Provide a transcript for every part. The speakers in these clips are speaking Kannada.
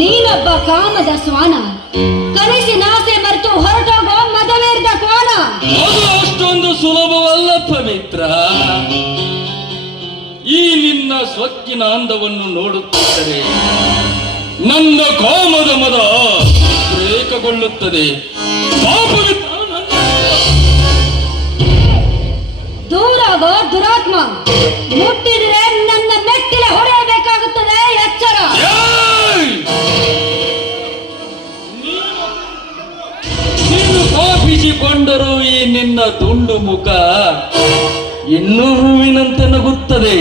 ನೀನೊಬ್ಬ ಕಾಮದ ಶ್ವಾನ, ಕನಸಿನಾಸೆ ಮರೆತು ಹೊರಟೋಗೋ ಮದವೇರ್ದ ಕೋಣ. ಅದು ಅಷ್ಟೊಂದು ಸುಲಭವಲ್ಲ ಪವಿತ್ರ. ಈ ನಿನ್ನ ಸೊಕ್ಕಿನ ಅಂದವನ್ನು ನೋಡುತ್ತಿದ್ದರೆ ನನ್ನ ಕಾಮದ ಮದ ಉದ್ರೇಕಗೊಳ್ಳುತ್ತದೆ. ದೂರಾಗೋ ದುರಾತ್ಮ, ಮುಟ್ಟಿದ್ರೆ ನನ್ನ ಮೆಟ್ಟಿಲೆ ಹೊಡೆಯಬೇಕಾಗುತ್ತದೆ, ಎಚ್ಚರ. ನೀನು ಕಾಪಿಸಿಕೊಂಡರೂ ಈ ನಿನ್ನ ತುಂಡು ಮುಖ ಇನ್ನೂ ಹೂವಿನಂತೆ ನಗುತ್ತದೆ.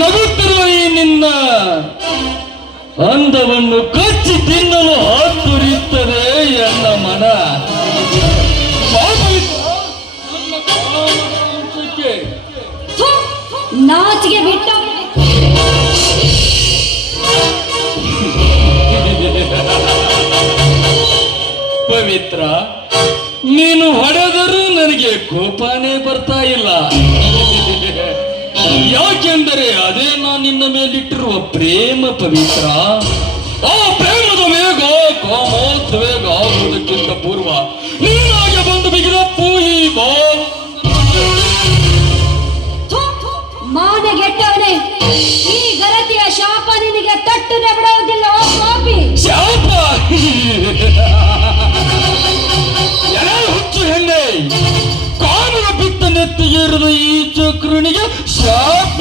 ನಗುತ್ತಿರುವ ಈ ನಿನ್ನ ಅಂದವನ್ನು ಕಚ್ಚಿ ತಿನ್ನಲು ಹಾತುರಿಯುತ್ತದೆ ಎನ್ನ ಮನ. ನಾಚಿಗೆ ಬಿಟ್ಟ ಪವಿತ್ರ, ನೀನು ಹೊಡೆದರೂ ನನಗೆ ಕೋಪನೇ ಬರ್ತಾ ಇಲ್ಲ. ಯಾಕೆಂದರೆ ಅದೇ ನಾನು ನಿನ್ನ ಮೇಲಿಟ್ಟಿರುವ ಪ್ರೇಮ ಪವಿತ್ರ. ಆ ಪ್ರೇಮದ ವೇಗ ಕಾಮೋದ್ವೇಗ ಆಗುವುದಕ್ಕಿಂತ ಪೂರ್ವ ನೀನಾಗೆ ಬಂದು ಬಿಗಿದಪ್ಪು ಈ ಮಾನಗೆಟ್ಟವನೇ, ಈ ಗರತಿಯ ಶಾಪ ನಿನಗೆ ತಟ್ಟನೆ ಬಿಡುವುದಿಲ್ಲ. ಪಾಪಿ ಶಾಪ! ಹುಚ್ಚು ಹೆಣ್ಣೆ, ಕಾಮದ ಬಿತ್ತ ನೆತ್ತಿಗೇರಿದ ಈ ಚಕ್ರನಿಗೆ ಶಾಪ.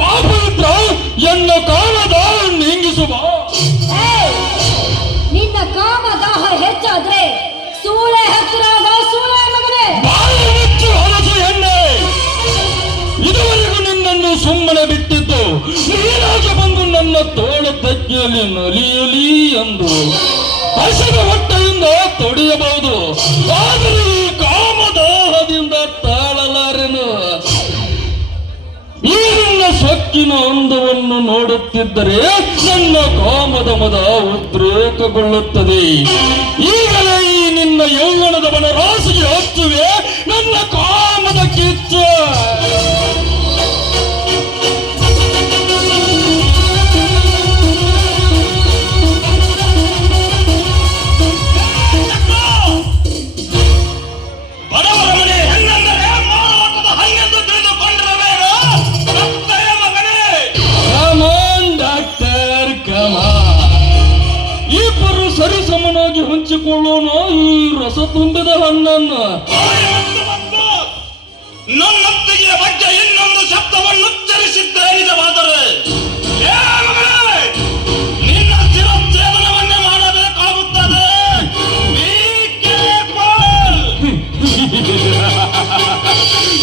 ಪಾಪವಿತ್ರ, ಎನ್ನ ಕಾಮದ ನೀಂಗಿಸುವ. ನಿನ್ನ ಕಾಮದಾಹ ಹೆಚ್ಚಾದ್ರೆ ಸೂಳೆ ಹತ್ತಿರಾಗ ಸೂಳೆ ಮಗನೇ. ಬಾಯಿ ಹೊಲಸು ಹೆಣ್ಣೆ, ಇದುವರೆಗೂ ನಿನ್ನನ್ನು ಸುಮ್ಮನೆ ಬಿಟ್ಟಿದ್ದು ನೀನಾಗೆ ಬಂದು ನನ್ನ ತೋಳ ತಗ್ಗಿಯಲ್ಲಿ ನಲಿಯಲಿ ಎಂದು ಹಸಿದ ಹೊಟ್ಟೆಯಿಂದ ತೊಡೆಯಬಹುದು. ಆದರೆ ಈ ಕಾಮದಾಹದಿಂದ ತಾಳಲಾರೆನು. ಈ ನಿನ್ನ ಸೊಕ್ಕಿನ ಅಂದವನ್ನು ನೋಡುತ್ತಿದ್ದರೆ ನನ್ನ ಕಾಮದ ಮದ ಉದ್ರೇಕಗೊಳ್ಳುತ್ತದೆ. ಈಗಲೇ ಈ ನಿನ್ನ ಯೌವನದ ಬನರಾಸಿಗೆ ಹಚ್ಚುವೆ ನನ್ನ ಕಾಮದ ಕಿಚ್ಚ. ಸರಿಸಮನಾಗಿ ಹಂಚಿಕೊಳ್ಳೋಣ ಈ ರಸ ತುಂಬಿದ ಹಣ್ಣನ್ನು. ನನ್ನೊತ್ತಿಗೆ ಬಗ್ಗೆ ಇನ್ನೊಂದು ಶಬ್ದವನ್ನು ಉಚ್ಚರಿಸಿದ್ದೇ ನಿಜವಾದರೆ ನಿನ್ನ ಶಿರಚ್ಛೇದನವನ್ನೇ ಮಾಡಬೇಕಾಗುತ್ತದೆ.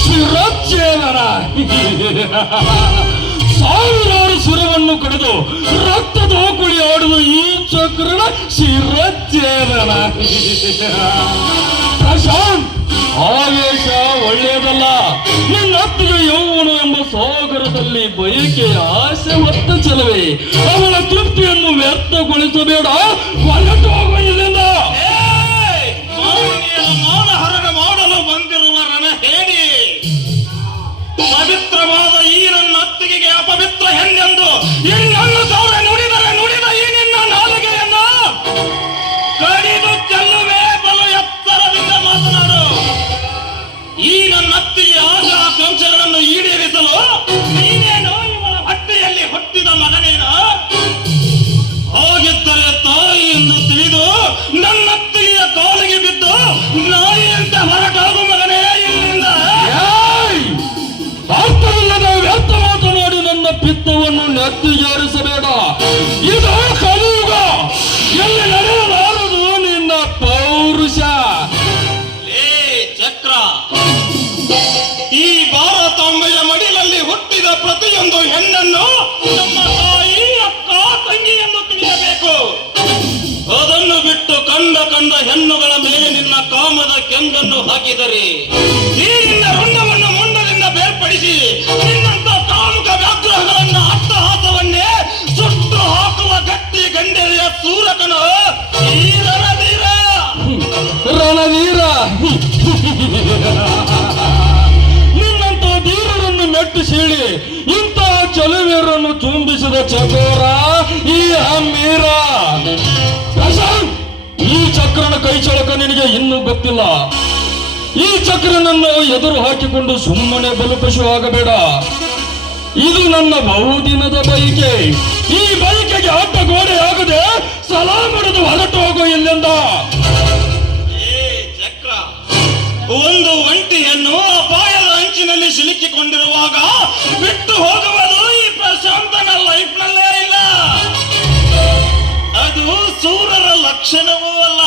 ಶಿರಚ್ಛೇದನ? ಸಾವಿರಾರು ಶಿರವನ್ನು ಕಡಿದು ರಕ್ತದ ಕುಳಿ ಆಡುವ ಈ ಚಕ್ರನ ಶಿರಚ್ಛೇದನ? ಪ್ರಶಾಂತ್, ಆವೇಶ ಒಳ್ಳೆಯದಲ್ಲ. ನಿನ್ನತ್ತಿಗೆ ಯೌವನ ಎಂಬ ಸಾಗರದಲ್ಲಿ ಬಯಕೆಯ ಆಸೆ ಹೊತ್ತ ಚೆಲುವೆ. ಅವಳ ತೃಪ್ತಿಯನ್ನು ವ್ಯರ್ಥಗೊಳಿಸಬೇಡ. ಹೊರಟು ಹೋಗುವ ಇಲ್ಲಿಂದ. ಮಾನಹರಣ ಮಾಡಲು ಬಂದಿರುವ ರಣ ಹೇಳಿ ಪವಿತ್ರವಾದ ಈ ನನ್ನ ಅತ್ತಿಗೆಗೆ ಅಪವಿತ್ರ ಹೆಣ್ಣೆಂದು ಇನ್ನೊಂದು ಸಾವಿರ ನುಡಿದ ಈ ನಿನ್ನ ನಾಲಿಗೆಯನ್ನು ಕಡಿದು ಚೆಲ್ಲುವೆ. ಬಲು ಎತ್ತರದಿಂದ ಮಾತನಾಡು. ಈ ನನ್ನ ಅತ್ತಿಗೆ ಆಕಾಂಕ್ಷೆಗಳನ್ನು ಈಡೇರಿಸಲು ನೀನೇನು ಇವಳ ಹೊಟ್ಟೆಯಲ್ಲಿ ಹುಟ್ಟಿದ ಮಗನೇನು? ಹಾಗಿದ್ದರೆ ತಾಯಿ ಎಂದು ತಿಳಿದು ನನ್ನ ಅತ್ತಿಗೆಯ ಕಾಲಿಗೆ ಬಿದ್ದು ನಾಯಿಯಂತೆ ಹೊರಟಾಗು ಮಗನೇ ಇಲ್ಲಿಂದ. ಅರ್ಥವಿಲ್ಲದ ವ್ಯರ್ಥ ಮಾತನಾಡಿ ನನ್ನ ಪಿತ್ತವನ್ನು ನೆತ್ತಿಗೇರಿಸಬೇಡ. ಇದು ಕಲಿಯುಗ. ಎಲ್ಲಿ ನಡೆಯಲಾರದು ನಿನ್ನ ಪೌರುಷ. ಚಕ್ರ, ಈ ಭಾರತಾಂಬೆಯ ಮಡಿಲಲ್ಲಿ ಹುಟ್ಟಿದ ಪ್ರತಿಯೊಂದು ಹೆಣ್ಣನ್ನು ನಮ್ಮ ತಾಯಿ, ಅಕ್ಕ, ತಂಗಿ ಎಂದು ತಿಳಿಯಬೇಕು. ಅದನ್ನು ಬಿಟ್ಟು ಕಂಡ ಹೆಣ್ಣುಗಳ ಮೇಲೆ ನಿನ್ನ ಕಾಮದ ಕೆಂಗನ್ನು ಹಾಕಿದರೆ ಈ ನಿನ್ನ ರುಂಡವನ್ನು ಮುಂಡದಿಂದ ಬೇರ್ಪಡಿಸಿ ನಿನ್ನಂತ ಕಾಮುಕ ವ್ಯಾಗ್ರಹಗಳನ್ನ ಅಟ್ಟಹಾಸವನ್ನೇ ಸುಟ್ಟು ಹಾಕುವ ಗಟ್ಟಿ ಚಕೋರ ಈ ಹಮ್ಮೀರ. ಪ್ರಶಾಂತ್, ಈ ಚಕ್ರನ ಕೈ ಚಳಕ ನಿನಗೆ ಇನ್ನೂ ಗೊತ್ತಿಲ್ಲ. ಈ ಚಕ್ರನನ್ನು ಎದುರು ಹಾಕಿಕೊಂಡು ಸುಮ್ಮನೆ ಬಲುಪಶು ಆಗಬೇಡ. ಇದು ನನ್ನ ಬಹುದಿನದ ಬೈಕೆ. ಈ ಬೈಕೆಗೆ ಅಡ್ಡ ಗೋಡೆ ಆಗದೆ ಸಲಾ ಮಾಡಿದು ಹೊರಟು ಹೋಗು ಇಲ್ಲಿಂದ. ಚಕ್ರ, ಒಂದು ಒಂಟಿಯನ್ನು ಅಪಾಯದ ಅಂಚಿನಲ್ಲಿ ಸಿಲುಕಿಕೊಂಡಿರುವಾಗ ಬಿಟ್ಟು ಹೋಗುವುದು ಈ ಪ್ರಶಾಂತನ ಲೈಫ್ ನಲ್ಲೇ ಇಲ್ಲ. ಅದು ಸೂರರ ಲಕ್ಷಣವೂ ಅಲ್ಲ.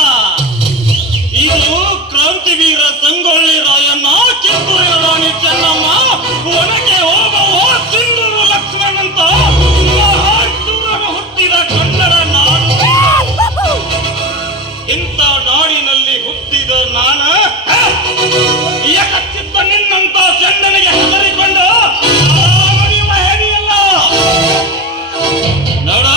ಇದು ಕ್ರಾಂತಿವೀರ ಸಂಗೊಳ್ಳಿ ರಾಯಣ್ಣ, ಕಿತ್ತೂರಿನ ರಾಣಿ ಚೆನ್ನಮ್ಮ, ಒನಕೆ ಓಬವ್ವ, ಸಿಂಧೂರು ಲಕ್ಷ್ಮಣಂತ ಮಹಾಶೂರರು ಹುಟ್ಟಿದ ಕನ್ನಡ ನಾಡು. ಇಂಥ ನಾಡಿನಲ್ಲಿ ಹುಟ್ಟಿದ ನಾನು ಏಕಚಿತ್ತ ನಿನ್ನಂತ ಚಂಡನಿಗೆ ಹೆದರಿಕೊಂಡು ಮಹೇನಿಯಲ್ಲ. ನೋಡ,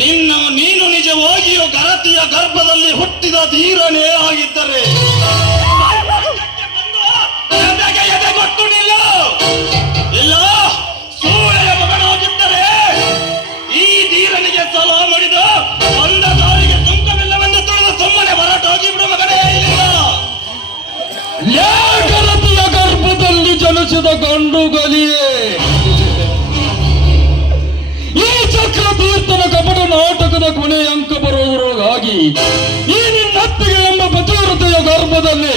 ನೀನು ನಿಜವಾಗಿಯೂ ಗರತಿಯ ಗರ್ಭದಲ್ಲಿ ಹುಟ್ಟಿದ ಧೀರನೇ ಆಗಿದ್ದರೆ ಎದೆಗೊಟ್ಟು ನಿಲ್ಲ. ಇಲ್ಲ, ಸೂಳೆಯ ಮಗನಾಗಿದ್ದರೆ ಈ ಧೀರನಿಗೆ ಸಲಹಾ ಮಾಡಿದ ಒಂದ ದಾರಿಗೆ ಸುಂಕವಿಲ್ಲವೆಂದು ತಿಳಿದು ಸುಮ್ಮನೆ ಹೊರಟೋಗಿ ಬಿಡು ಮಗನೇ. ಇಲ್ಲಿಲ್ಲ, ಗರತಿಯ ಗರ್ಭದಲ್ಲಿ ಜನಿಸಿದ ಗಂಡುಗಲಿಯೇ, ಈ ಚಕ್ರ ತೀರ್ಥನ ಕಪಟ ನಾಟಕದ ಕೊನೆಯ ಅಂಕ ಬರುವುದರೊಳಗಾಗಿ ಈ ನಿನ್ನತ್ತಿಗೆ ಎಂಬ ಪತಿವ್ರತೆಯ ಗರ್ಭದಲ್ಲಿ